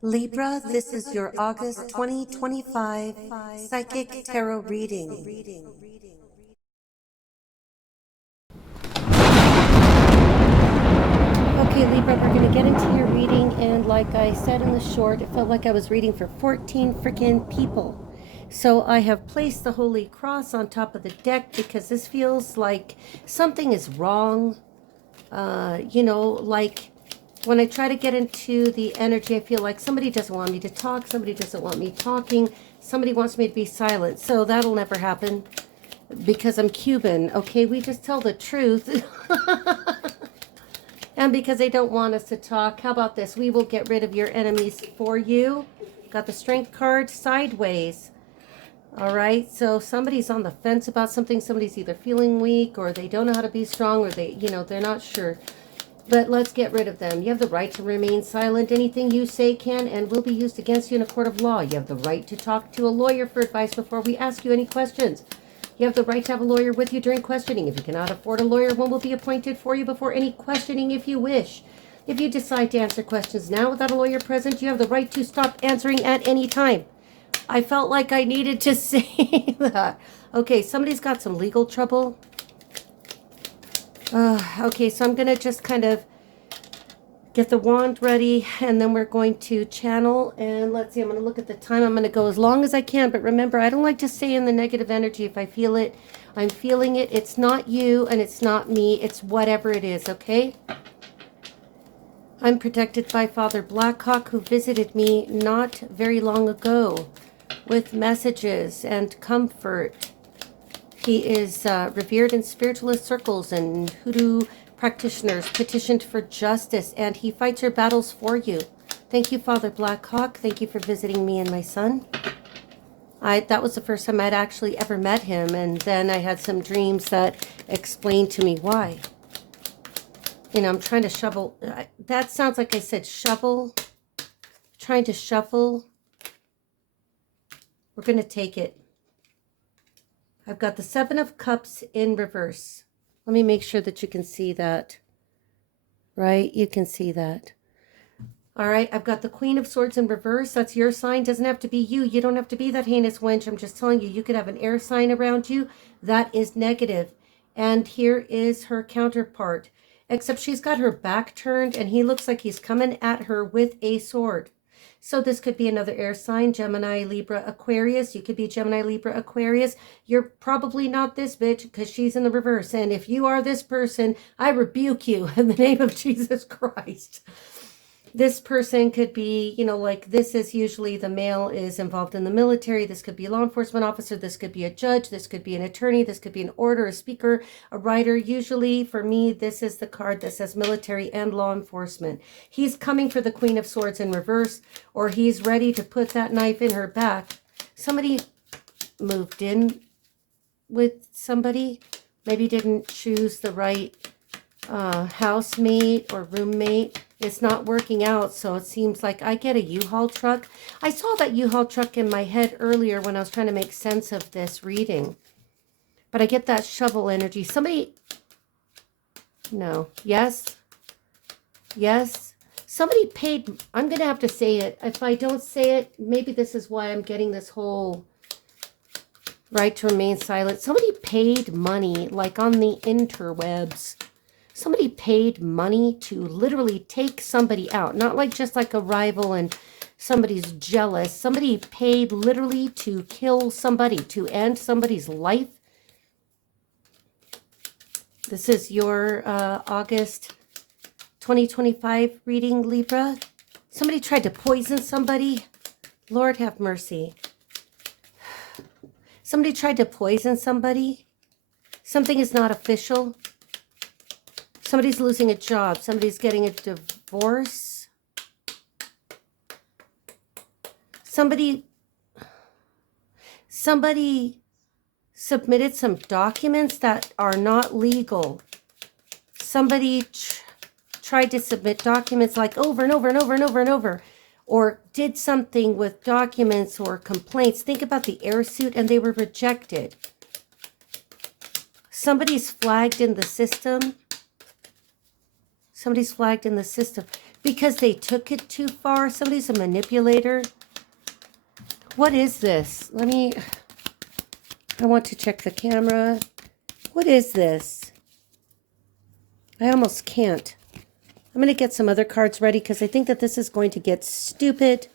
Libra, this is your August 2025 Psychic Tarot reading. Okay, Libra, we're going to get into your reading, and like I said in the short, it felt like I was reading for 14 freaking people. So I have placed the Holy Cross on top of the deck because this feels like something is wrong. Like when I try to get into the energy, I feel like somebody doesn't want me to talk, somebody doesn't want me talking, somebody wants me to be silent. So that'll never happen because I'm Cuban, okay? We just tell the truth. And because they don't want us to talk, how about this? We will get rid of your enemies for you. Got the Strength card sideways. All right, so somebody's on the fence about something. Somebody's either feeling weak or they don't know how to be strong or they're not sure. But let's get rid of them. You have the right to remain silent. Anything you say can and will be used against you in a court of law. You have the right to talk to a lawyer for advice before we ask you any questions. You have the right to have a lawyer with you during questioning. If you cannot afford a lawyer, one will be appointed for you before any questioning if you wish. If you decide to answer questions now without a lawyer present, you have the right to stop answering at any time. I felt like I needed to say that. Okay, somebody's got some legal trouble. Okay, so I'm going to just kind of get the wand ready, and then we're going to channel. And let's see, I'm going to look at the time. I'm going to go as long as I can. But remember, I don't like to stay in the negative energy. If I feel it, I'm feeling it. It's not you and it's not me. It's whatever it is, okay? I'm protected by Father Blackhawk, who visited me not very long ago with messages and comfort. He is revered in spiritualist circles, and hoodoo practitioners petitioned for justice, and he fights your battles for you. Thank you, Father Blackhawk. Thank you for visiting me and my son. That was the first time I'd actually ever met him, and then I had some dreams that explained to me why. You know, I'm trying to shovel. That sounds like I said shovel. Trying to shuffle. We're going to take it. I've got the Seven of Cups in reverse. Let me make sure that you can see that. Right? You can see that. All right. I've got the Queen of Swords in reverse. That's your sign. Doesn't have to be you. You don't have to be that heinous wench. I'm just telling you, you could have an air sign around you. That is negative. And here is her counterpart. Except she's got her back turned, and he looks like he's coming at her with a sword. So this could be another air sign, Gemini, Libra, Aquarius. You could be Gemini, Libra, Aquarius. You're probably not this bitch because she's in the reverse. And if you are this person, I rebuke you in the name of Jesus Christ. This person could be, like this is usually the male is involved in the military. This could be a law enforcement officer. This could be a judge. This could be an attorney. This could be an orator, a speaker, a writer. Usually for me, this is the card that says military and law enforcement. He's coming for the Queen of Swords in reverse, or he's ready to put that knife in her back. Somebody moved in with somebody, maybe didn't choose the right housemate or roommate. It's not working out, so it seems like I get a U-Haul truck. I saw that U-Haul truck in my head earlier when I was trying to make sense of this reading. But I get that shovel energy. Somebody... No. Yes. Yes. Somebody paid... I'm going to have to say it. If I don't say it, maybe this is why I'm getting this whole right to remain silent. Somebody paid money, like on the interwebs. Somebody paid money to literally take somebody out. Not like just like a rival and somebody's jealous. Somebody paid literally to kill somebody, to end somebody's life. This is your August 2025 reading, Libra. Somebody tried to poison somebody. Lord have mercy. Somebody tried to poison somebody. Something is not official. Somebody's losing a job. Somebody's getting a divorce. Somebody submitted some documents that are not legal. Somebody tried to submit documents like over and over and over and over and over, or did something with documents or complaints. Think about the air suit, and they were rejected. Somebody's flagged in the system. Somebody's flagged in the system. because they took it too far. Somebody's a manipulator. What is this? I want to check the camera. What is this? I almost can't. I'm going to get some other cards ready because I think that this is going to get stupid.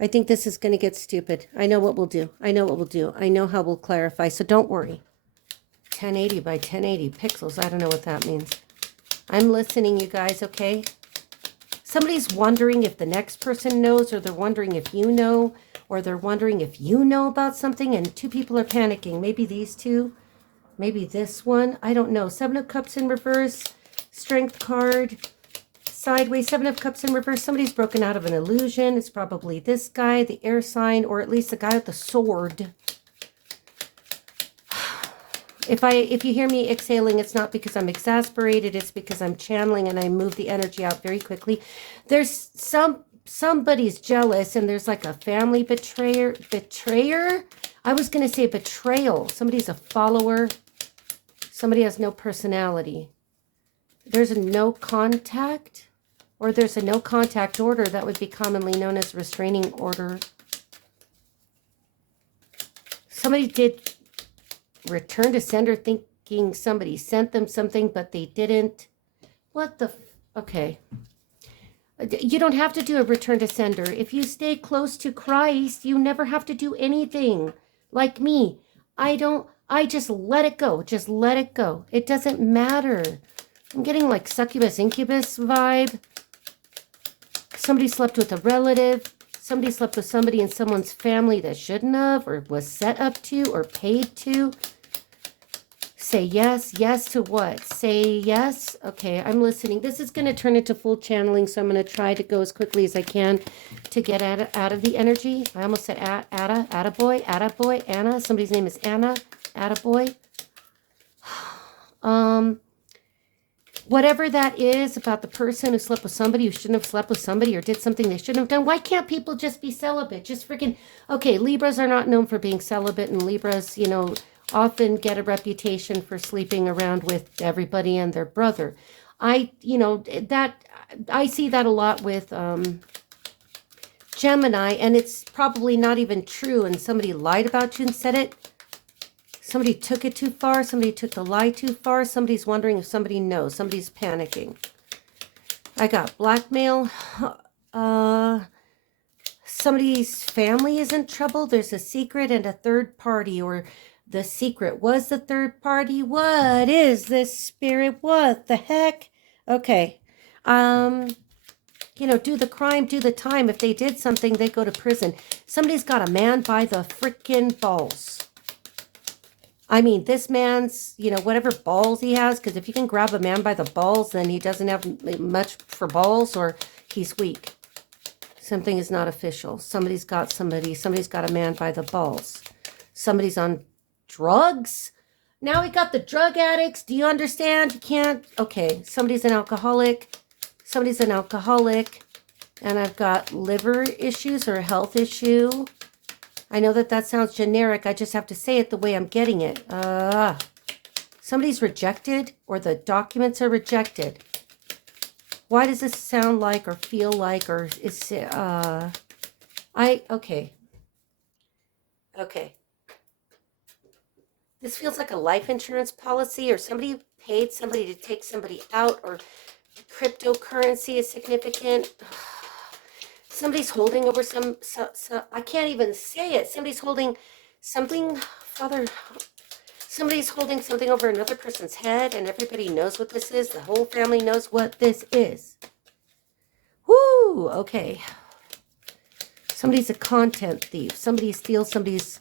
I think this is going to get stupid. I know what we'll do. I know what we'll do. I know how we'll clarify. So don't worry. 1080 by 1080 pixels. I don't know what that means. I'm listening, you guys, okay? Somebody's wondering if the next person knows, or they're wondering if you know, or they're wondering if you know about something, and two people are panicking. Maybe these two. Maybe this one. I don't know. 7 of Cups in reverse. Strength card. Sideways. 7 of Cups in reverse. Somebody's broken out of an illusion. It's probably this guy, the air sign, or at least the guy with the sword. If you hear me exhaling, it's not because I'm exasperated. It's because I'm channeling and I move the energy out very quickly. There's somebody's jealous, and there's like a family betrayer. I was going to say betrayal. Somebody's a follower. Somebody has no personality. There's a no contact, or there's a no contact order that would be commonly known as restraining order. Somebody did return to sender thinking somebody sent them something, but they didn't. What the? Okay. You don't have to do a return to sender. If you stay close to Christ, you never have to do anything. Like me, I just let it go. Just let it go. It doesn't matter. I'm getting like succubus, incubus vibe. Somebody slept with a relative. Somebody slept with somebody in someone's family that shouldn't have, or was set up to, or paid to. Say yes. Yes to what? Say yes. Okay, I'm listening. This is going to turn into full channeling, so I'm going to try to go as quickly as I can to get out of the energy. I almost said attaboy, Anna. Somebody's name is Anna. Attaboy. Whatever that is about the person who slept with somebody who shouldn't have slept with somebody, or did something they shouldn't have done. Why can't people just be celibate? Just freaking, okay, Libras are not known for being celibate, and Libras, often get a reputation for sleeping around with everybody and their brother. I see that a lot with Gemini, and it's probably not even true, and somebody lied about you and said it. Somebody took it too far. Somebody took the lie too far. Somebody's wondering if somebody knows. Somebody's panicking. I got blackmail. Somebody's family is in trouble. There's a secret and a third party, or the secret was the third party. What is this, spirit? What the heck? Okay. Do the crime, do the time. If they did something, they go to prison. Somebody's got a man by the frickin' balls. I mean, this man's, whatever balls he has, because if you can grab a man by the balls, then he doesn't have much for balls, or he's weak. Something is not official. Somebody's got a man by the balls. Somebody's on drugs. Now we got the drug addicts. Do you understand? You can't. Okay. Somebody's an alcoholic. And I've got liver issues or a health issue. I know that sounds generic. I just have to say it the way I'm getting it. Somebody's rejected, or the documents are rejected. Why does this sound like, or feel like, or is it, okay. This feels like a life insurance policy, or somebody paid somebody to take somebody out, or cryptocurrency is significant. Somebody's holding over some I can't even say it. Somebody's holding something, Father. Somebody's holding something over another person's head, and everybody knows what this is. The whole family knows what this is. Woo! Okay. Somebody's a content thief. Somebody steals somebody's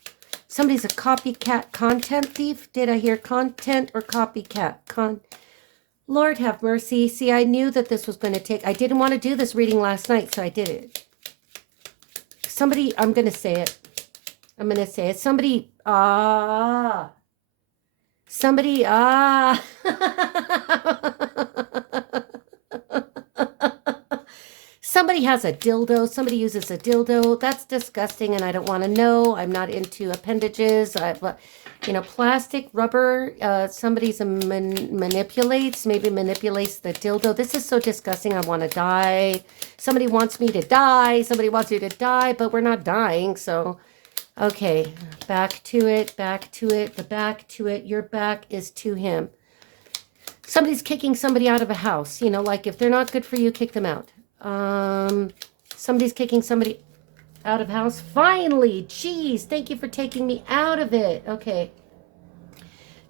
a copycat content thief. Did I hear content or copycat? Lord have mercy. See, I knew that this was going to take... I didn't want to do this reading last night, so I did it. Somebody... I'm going to say it. Somebody... Somebody... Somebody has a dildo. Somebody uses a dildo. That's disgusting, and I don't want to know. I'm not into appendages. Plastic, rubber. Somebody's manipulates the dildo. This is so disgusting. I want to die. Somebody wants me to die. Somebody wants you to die, but we're not dying. So, okay, back to it. The back to it. Your back is to him. Somebody's kicking somebody out of a house. Like if they're not good for you, kick them out. Somebody's kicking somebody out of house. Finally, geez, thank you for taking me out of it. Okay.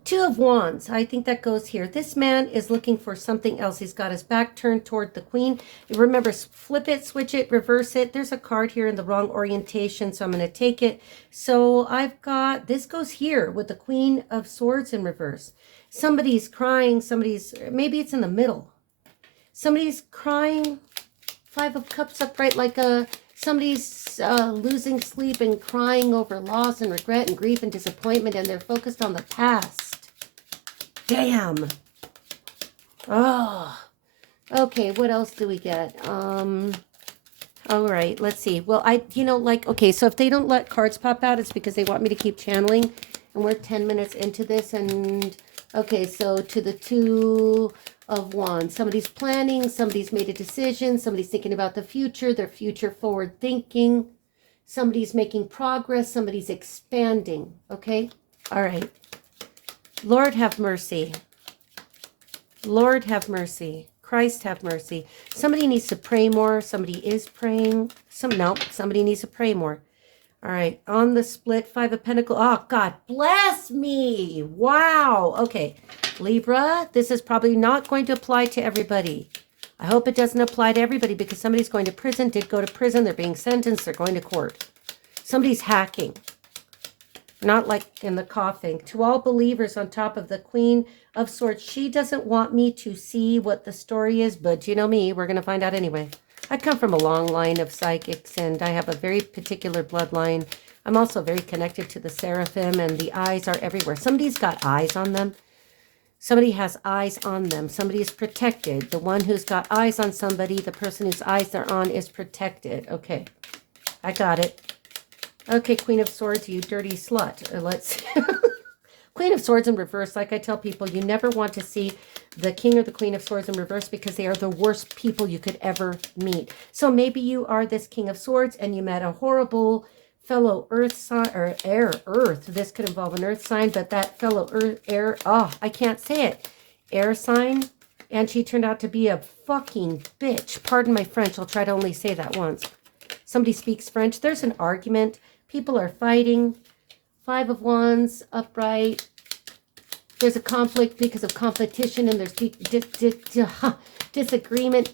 2 of Wands. I think that goes here. This man is looking for something else. He's got his back turned toward the Queen. Remember, flip it, switch it, reverse it. There's a card here in the wrong orientation, so I'm going to take it. So I've got, this goes here with the Queen of Swords in reverse. Somebody's crying. Maybe it's in the middle. Somebody's crying. 5 of Cups upright, like somebody's losing sleep and crying over loss and regret and grief and disappointment, and they're focused on the past. Damn. Oh. Okay, what else do we get? All right, let's see. Well, okay, so if they don't let cards pop out, it's because they want me to keep channeling, and we're 10 minutes into this, and okay, so to the 2 of Wands. Somebody's planning, somebody's made a decision, somebody's thinking about the future, their future forward thinking, somebody's making progress, somebody's expanding, okay? All right. Lord have mercy. Lord have mercy. Christ have mercy. Somebody needs to pray more. Somebody is praying. Somebody needs to pray more. All right, on the split, 5 of Pentacles. Oh, God bless me. Wow. Okay, Libra, this is probably not going to apply to everybody. I hope it doesn't apply to everybody because somebody's going to prison, did go to prison, they're being sentenced, they're going to court. Somebody's hacking. Not like in the coughing. To all believers on top of the Queen of Swords, she doesn't want me to see what the story is, but you know me, we're going to find out anyway. I come from a long line of psychics, and I have a very particular bloodline. I'm also very connected to the seraphim, and the eyes are everywhere. Somebody's got eyes on them. Somebody has eyes on them. Somebody is protected. The one who's got eyes on somebody, the person whose eyes they're on is protected. Okay, I got it. Okay, Queen of Swords, you dirty slut. Let's Queen of Swords in reverse. Like I tell people, you never want to see the King or the Queen of Swords in reverse because they are the worst people you could ever meet. So maybe you are this King of Swords and you met a horrible fellow earth sign or earth. This could involve an earth sign, but that fellow I can't say it. Air sign. And she turned out to be a fucking bitch. Pardon my French. I'll try to only say that once. Somebody speaks French. There's an argument. People are fighting. 5 of Wands upright. There's a conflict because of competition, and there's disagreement,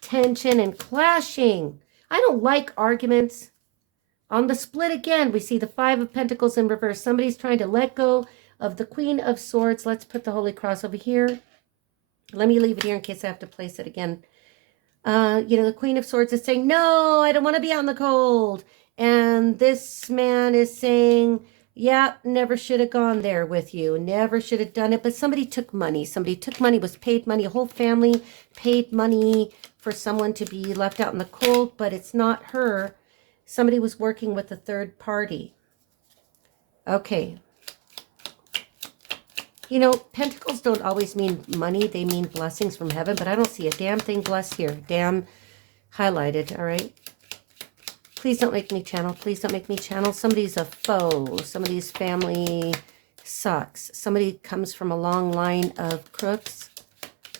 tension, and clashing. I don't like arguments. On the split again, we see the 5 of Pentacles in reverse. Somebody's trying to let go of the Queen of Swords. Let's put the Holy Cross over here. Let me leave it here in case I have to place it again. The Queen of Swords is saying, no, I don't want to be out in the cold. And this man is saying, yeah, never should have gone there with you. Never should have done it. But somebody took money. Somebody took money, was paid money. A whole family paid money for someone to be left out in the cold, but it's not her. Somebody was working with a third party. Okay. Pentacles don't always mean money. They mean blessings from heaven, but I don't see a damn thing blessed here. Damn highlighted, all right? Please don't make me channel. Please don't make me channel. Somebody's a foe. Somebody's family sucks. Somebody comes from a long line of crooks.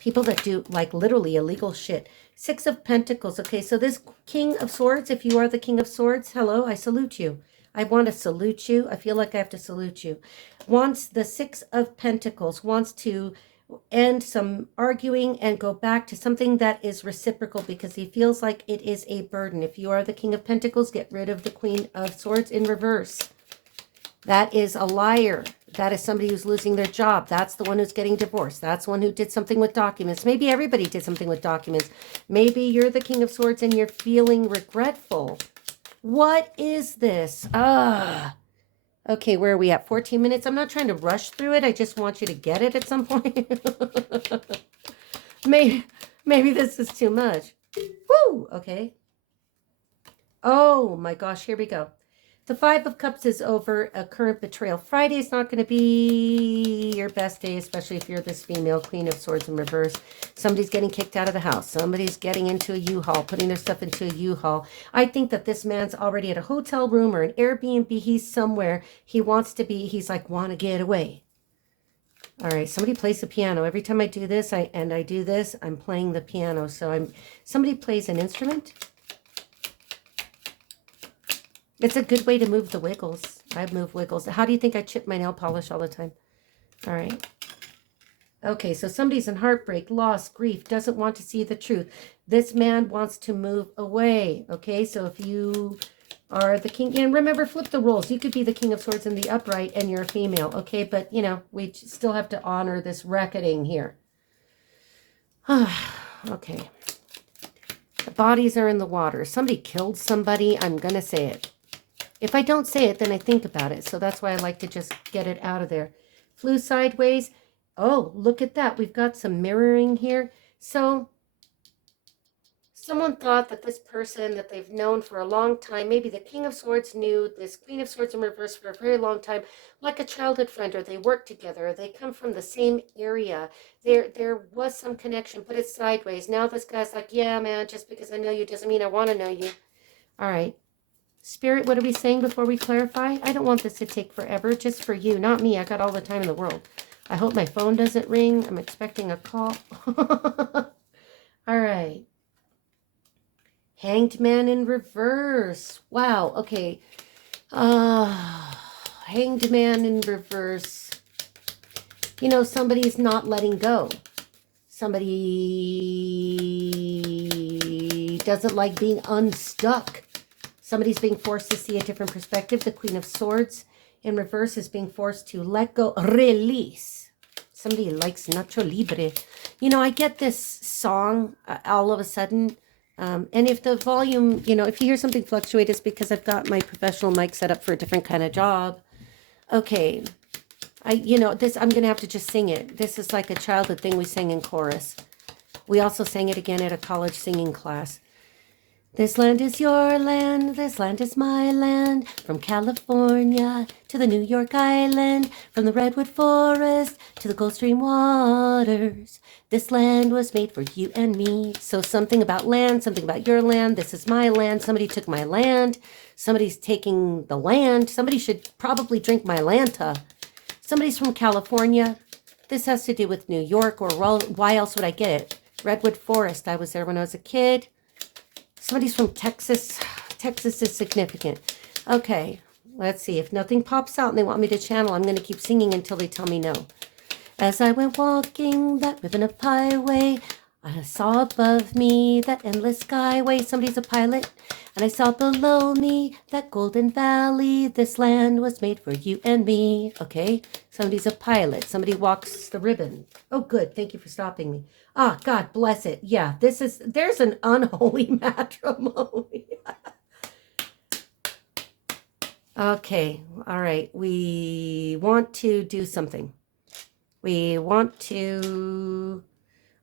People that do, like, literally illegal shit. 6 of Pentacles. Okay, so this King of Swords, if you are the King of Swords, hello, I salute you. I want to salute you. I feel like I have to salute you. Wants the 6 of Pentacles, wants to end some arguing and go back to something that is reciprocal because he feels like it is a burden. If you are the King of Pentacles, get rid of the Queen of Swords in reverse. That is a liar. That is somebody who's losing their job. That's the one who's getting divorced. That's one who did something with documents. Maybe everybody did something with documents. Maybe you're the King of Swords and you're feeling regretful. What is this? Okay, where are we at? 14 minutes. I'm not trying to rush through it. I just want you to get it at some point. Maybe this is too much. Woo! Woo! Okay. Oh my gosh, here we go. The Five of Cups is over a current betrayal. Friday is not going to be your best day, especially if you're this female, Queen of Swords in reverse. Somebody's getting kicked out of the house. Somebody's getting into a U-Haul, putting their stuff into a U-Haul. I think that this man's already at a hotel room or an Airbnb. He's somewhere. He wants to be. He's like, want to get away. All right, somebody plays the piano. Every time I do this, I do this, I'm playing the piano. So somebody plays an instrument. It's a good way to move the wiggles. I move wiggles. How do you think I chip my nail polish all the time? All right. Okay, so somebody's in heartbreak, loss, grief, doesn't want to see the truth. This man wants to move away. Okay, so if you are the king, and remember, flip the roles. You could be the King of Swords in the upright and you're a female. Okay, but, you know, we still have to honor this reckoning here. Okay. The bodies are in the water. Somebody killed somebody. I'm going to say it. If I don't say it, then I think about it. So that's why I like to just get it out of there. Flew sideways. Oh, look at that. We've got some mirroring here. So someone thought that this person that they've known for a long time, maybe the King of Swords knew this Queen of Swords in reverse for a very long time, like a childhood friend, or they work together, or they come from the same area. There was some connection, but it's sideways. Now this guy's like, yeah, man, just because I know you doesn't mean I want to know you. All right. Spirit, what are we saying before we clarify? I don't want this to take forever, just for you, not me. I got all the time in the world. I hope my phone doesn't ring. I'm expecting a call. All right. Hanged Man in reverse. Wow, okay. Hanged Man in reverse. You know, somebody's not letting go. Somebody doesn't like being unstuck. Somebody's being forced to see a different perspective. The Queen of Swords in reverse is being forced to let go, release. Somebody likes Nacho Libre. You know, I get this song all of a sudden. And if the volume, you know, if you hear something fluctuate, it's because I've got my professional mic set up for a different kind of job. Okay. You know, this, I'm going to have to just sing it. This is like a childhood thing we sang in chorus. We also sang it again at a college singing class. This land is your land, this land is my land, from California to the New York Island, from the Redwood Forest to the Gulf Stream waters. This land was made for you and me. So something about land, something about your land. This is my land. Somebody took my land. Somebody's taking the land. Somebody should probably drink my Lanta. Somebody's from California. This has to do with New York, or why else would I get it? Redwood Forest. I was there when I was a kid. Somebody's from Texas. Texas is significant. Okay, let's see. If nothing pops out and they want me to channel, I'm going to keep singing until they tell me no. As I went walking that ribbon of highway, I saw above me that endless skyway. Somebody's a pilot. And I saw below me that golden valley. This land was made for you and me. Okay, somebody's a pilot. Somebody walks the ribbon. Oh, good. Thank you for stopping me. Ah, God bless it. Yeah, there's an unholy matrimony. Okay, all right. We want to do something. We want to...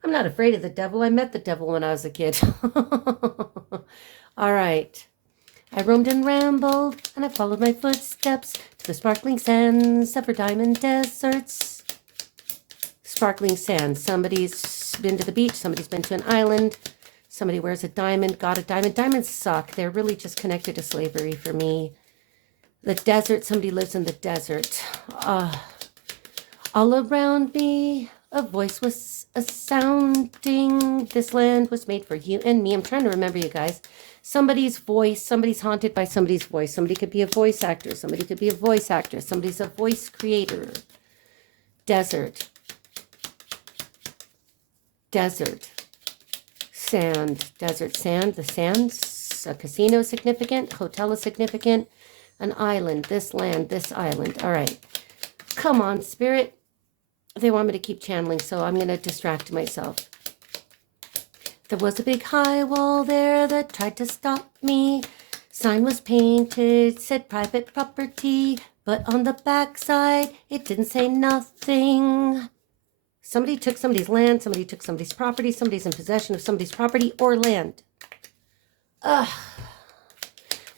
I'm not afraid of the devil. I met the devil when I was a kid. All right. I roamed and rambled, and I followed my footsteps to the sparkling sands of her diamond deserts. Sparkling sands. Somebody's been to the beach. Somebody's been to an island. Somebody wears a diamond, got a diamond. Diamonds suck. They're really just connected to slavery for me. The desert. Somebody lives in the desert. All around me, a voice was sounding. This land was made for you and me. I'm trying to remember, you guys. Somebody's voice. Somebody's haunted by somebody's voice. Somebody could be a voice actor. Somebody could be a voice actress. Somebody's a voice creator. Desert. Desert. Sand. Desert sand. The sands. A casino is significant. Hotel is significant. An island. This land. This island. All right. Come on, Spirit. They want me to keep channeling, so I'm going to distract myself. There was a big high wall there that tried to stop me. Sign was painted, said private property, but on the back side, it didn't say nothing. Somebody took somebody's land, somebody took somebody's property, somebody's in possession of somebody's property or land.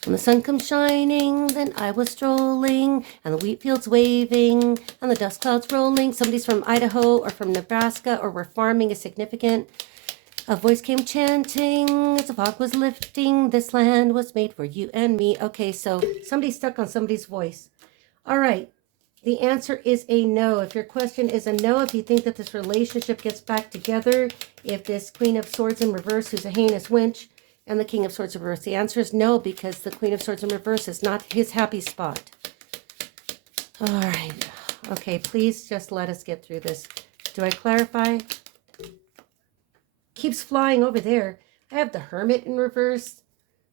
When the sun comes shining, then I was strolling, and the wheat fields waving, and the dust clouds rolling. Somebody's from Idaho or from Nebraska, or where farming is significant. A voice came chanting as the fog was lifting. This land was made for you and me. Okay, so somebody's stuck on somebody's voice. All right. The answer is a no. If your question is a no, if you think that this relationship gets back together, if this Queen of Swords in reverse, who's a heinous winch, and the King of Swords in reverse, the answer is no, because the Queen of Swords in reverse is not his happy spot. All right. Okay, please just let us get through this. Do I clarify? Keeps flying over there. I have the Hermit in reverse.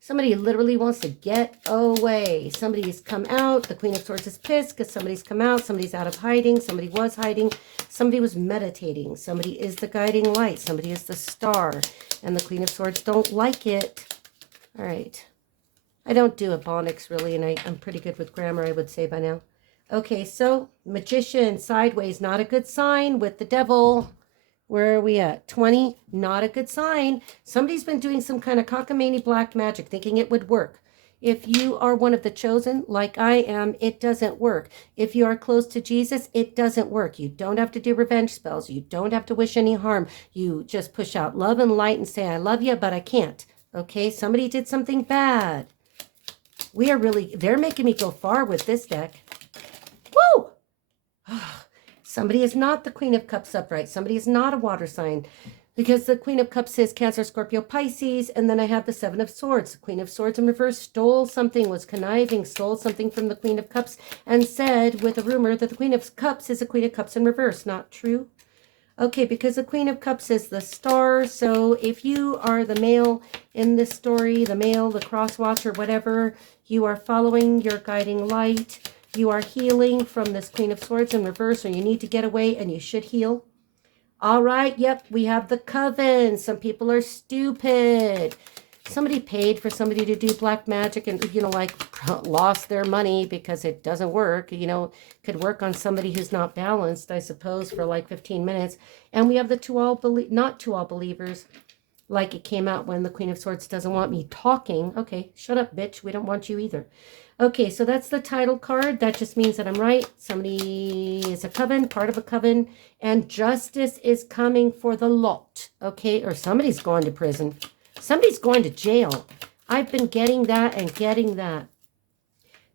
Somebody literally wants to get away. Somebody's come out. The Queen of Swords is pissed because somebody's come out. Somebody's out of hiding. Somebody was hiding. Somebody was meditating. Somebody is the guiding light. Somebody is the star. And the Queen of Swords don't like it. All right. I don't do Ebonics really, and I'm pretty good with grammar, I would say by now. Okay, so Magician, sideways, not a good sign with the devil. Where are we at? 20, not a good sign. Somebody's been doing some kind of cockamamie black magic, thinking it would work. If you are one of the chosen, like I am, it doesn't work. If you are close to Jesus, it doesn't work. You don't have to do revenge spells. You don't have to wish any harm. You just push out love and light and say, I love you, but I can't. Okay, somebody did something bad. They're making me go far with this deck. Woo! Somebody is not the Queen of Cups upright. Somebody is not a water sign. Because the Queen of Cups is Cancer, Scorpio, Pisces. And then I have the Seven of Swords. The Queen of Swords in reverse stole something, was conniving, stole something from the Queen of Cups, and said with a rumor that the Queen of Cups is a Queen of Cups in reverse. Not true. Okay, because the Queen of Cups is the star. So if you are the male in this story, the male, the cross watcher, whatever, you are following your guiding light. You are healing from this Queen of Swords in reverse, or you need to get away, and you should heal. All right, yep, we have the Coven. Some people are stupid. Somebody paid for somebody to do black magic and, like lost their money because it doesn't work. Could work on somebody who's not balanced, I suppose, for like 15 minutes. And we have the not to all believers, like it came out when the Queen of Swords doesn't want me talking. Okay, shut up, bitch. We don't want you either. Okay, so that's the title card. That just means that I'm right. Somebody is a coven, part of a coven, and justice is coming for the lot, okay? Or somebody's going to prison. Somebody's going to jail. I've been getting that and getting that.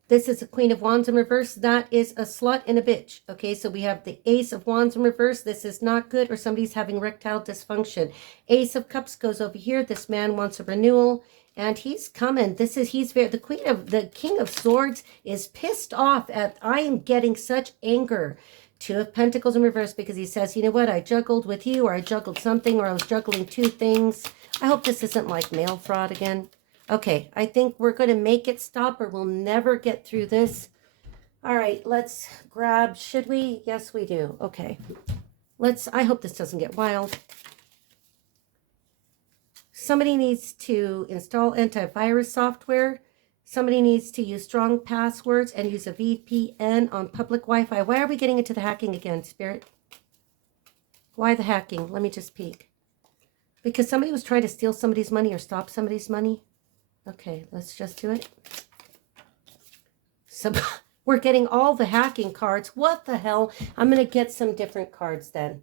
This is a Queen of Wands in reverse. That is a slut and a bitch, okay? So we have the Ace of Wands in reverse. This is not good, or somebody's having erectile dysfunction. Ace of Cups goes over here. This man wants a renewal. And he's coming. The King of Swords is pissed off at, I am getting such anger. Two of Pentacles in reverse, because he says, you know what, I juggled with you, or I juggled something, or I was juggling two things. I hope this isn't like mail fraud again. Okay, I think we're going to make it stop, or we'll never get through this. All right, let's grab, should we? Yes, we do. Okay. I hope this doesn't get wild. Somebody needs to install antivirus software. Somebody needs to use strong passwords and use a VPN on public Wi-Fi. Why are we getting into the hacking again, Spirit? Why the hacking? Let me just peek. Because somebody was trying to steal somebody's money or stop somebody's money. Okay, let's just do it. So we're getting all the hacking cards. What the hell? I'm going to get some different cards then.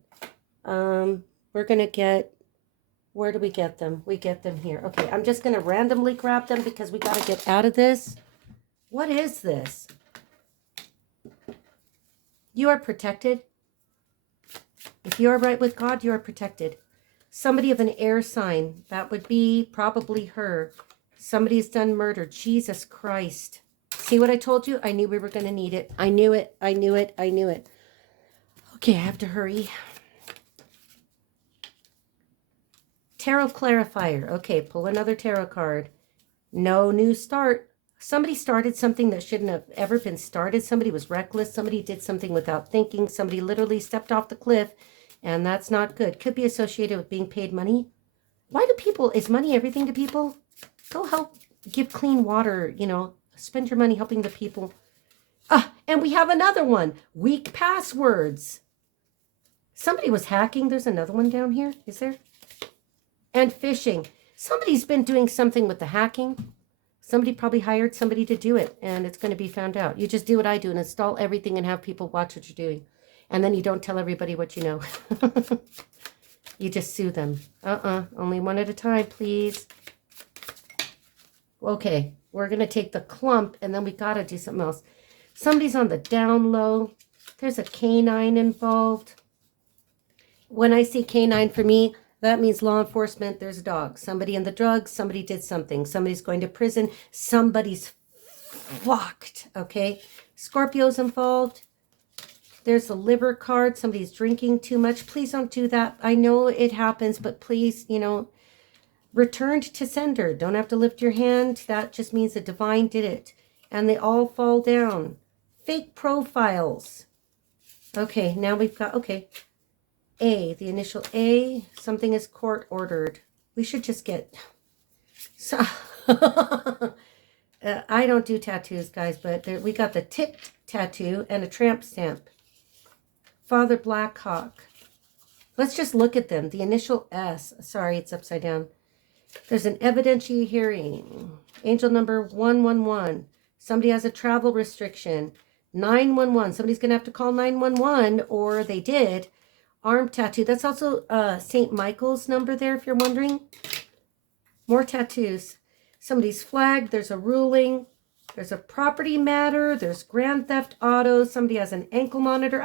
We're going to get... Where do we get them? We get them here. Okay, I'm just going to randomly grab them because we got to get out of this. What is this? You are protected. If you are right with God, you are protected. Somebody of an air sign. That would be probably her. Somebody's done murder. Jesus Christ. See what I told you? I knew we were going to need it. I knew it. I knew it. I knew it. Okay, I have to hurry. Tarot clarifier. Okay, pull another tarot card. No new start. Somebody started something that shouldn't have ever been started. Somebody was reckless. Somebody did something without thinking. Somebody literally stepped off the cliff, and that's not good. Could be associated with being paid money. Why do people, is money everything to people? Go help give clean water, spend your money helping the people. And we have another one. Weak passwords. Somebody was hacking. There's another one down here. Is there? And phishing. Somebody's been doing something with the hacking. Somebody probably hired somebody to do it, and it's going to be found out. You just do what I do and install everything and have people watch what you're doing. And then you don't tell everybody what you know. You just sue them. Only one at a time, please. Okay, we're going to take the clump, and then we got to do something else. Somebody's on the down low. There's a canine involved. When I see canine for me, that means law enforcement. There's a dog. Somebody in the drugs. Somebody did something. Somebody's going to prison. Somebody's fucked. Okay? Scorpio's involved. There's a liver card. Somebody's drinking too much. Please don't do that. I know it happens, but please, returned to sender. Don't have to lift your hand. That just means the divine did it. And they all fall down. Fake profiles. Okay, now we've got, A, the initial A, something is court ordered. We should just get, so, I don't do tattoos, guys, but we got the ticked tattoo and a tramp stamp. Father Blackhawk. Let's just look at them. The initial S, sorry, it's upside down. There's an evidentiary hearing. Angel number 111. Somebody has a travel restriction. 911. Somebody's going to have to call 911, or they did. Arm tattoo. That's also St. Michael's number there, if you're wondering. More tattoos. Somebody's flagged. There's a ruling. There's a property matter. There's grand theft auto. Somebody has an ankle monitor.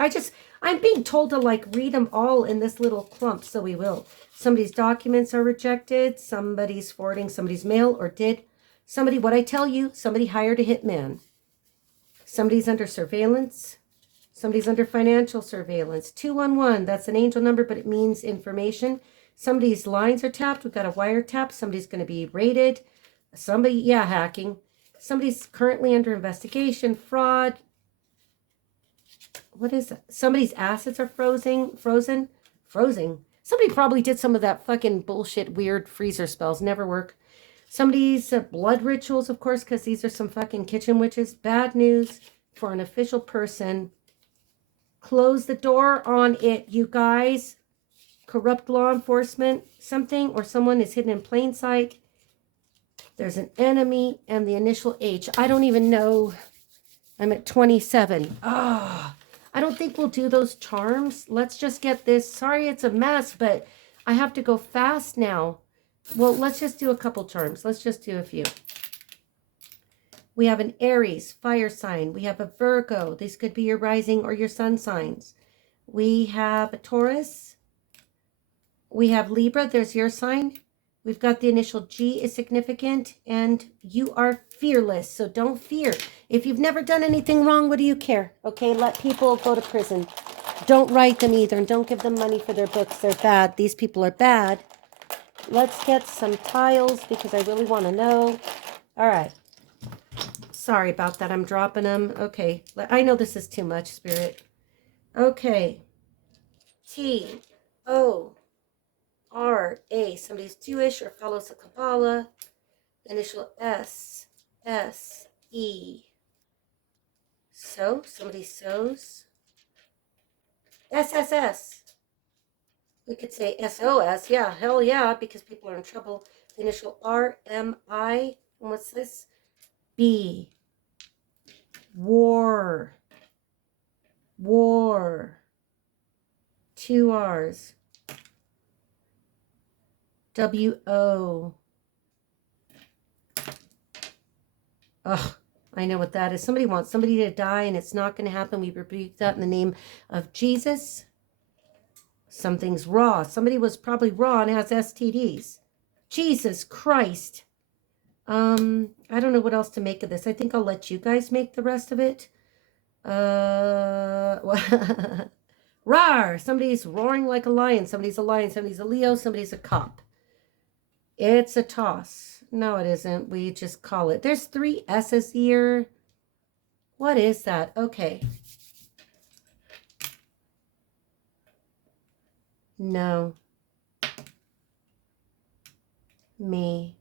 I'm being told to read them all in this little clump, so we will. Somebody's documents are rejected. Somebody's forwarding somebody's mail, or did. Somebody, what I tell you, somebody hired a hitman. Somebody's under surveillance. Somebody's under financial surveillance. 211, that's an angel number, but it means information. Somebody's lines are tapped. We've got a wiretap. Somebody's going to be raided. Somebody, hacking. Somebody's currently under investigation. Fraud. What is that? Somebody's assets are frozen. Somebody probably did some of that fucking bullshit, weird freezer spells. Never work. Somebody's blood rituals, of course, because these are some fucking kitchen witches. Bad news for an official person. Close the door on it, you guys. Corrupt law enforcement, something or someone is hidden in plain sight. There's an enemy and the initial H. I don't even know. I'm at 27. I don't think we'll do those charms. Let's just get this. Sorry, it's a mess, but I have to go fast now. Well, let's just do a couple charms. Let's just do a few. We have an Aries, fire sign. We have a Virgo. These could be your rising or your sun signs. We have a Taurus. We have Libra. There's your sign. We've got the initial G is significant. And you are fearless, so don't fear. If you've never done anything wrong, what do you care? Okay, let people go to prison. Don't write them either, and don't give them money for their books. They're bad. These people are bad. Let's get some tiles because I really want to know. All right. Sorry about that. I'm dropping them. Okay. I know this is too much, Spirit. Okay. T-O-R-A. Somebody's Jewish or follows the Kabbalah. Initial S. S-E. So, somebody sews. S-S-S. We could say S-O-S. Yeah, hell yeah, because people are in trouble. The initial R-M-I. And what's this? B. War. War. 2 R's. W-O. Ugh, I know what that is. Somebody wants somebody to die, and it's not going to happen. We rebuke that in the name of Jesus. Something's raw. Somebody was probably raw and has STDs. Jesus Christ. I don't know what else to make of this. I think I'll let you guys make the rest of it. Rawr! Somebody's roaring like a lion. Somebody's a lion. Somebody's a Leo. Somebody's a cop. It's a toss. No, it isn't. We just call it. There's 3 S's here. What is that? Okay. No. Me.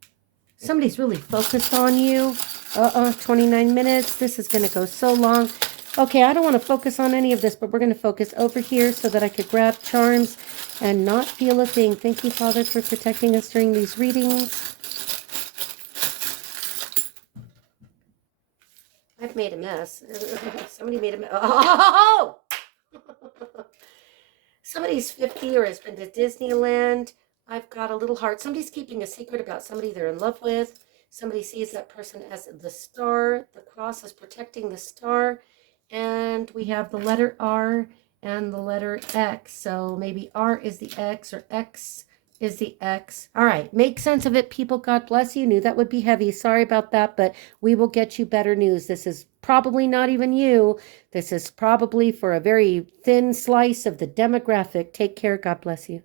Somebody's really focused on you. 29 minutes. This is going to go so long. Okay, I don't want to focus on any of this, but we're going to focus over here so that I could grab charms. and not feel a thing. Thank you, Father, for protecting us during these readings. I've made a mess. Somebody made a mess. Oh! Somebody's 50 or has been to Disneyland. I've got a little heart. Somebody's keeping a secret about somebody they're in love with. Somebody sees that person as the star. The cross is protecting the star. And we have the letter R and the letter X. So maybe R is the X or X is the X. All right. Make sense of it, people. God bless you. Knew that would be heavy. Sorry about that, but we will get you better news. This is probably not even you. This is probably for a very thin slice of the demographic. Take care. God bless you.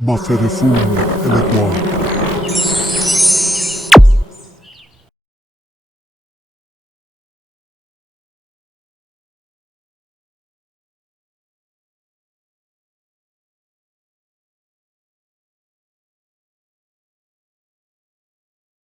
Ma fede fu e le cuore.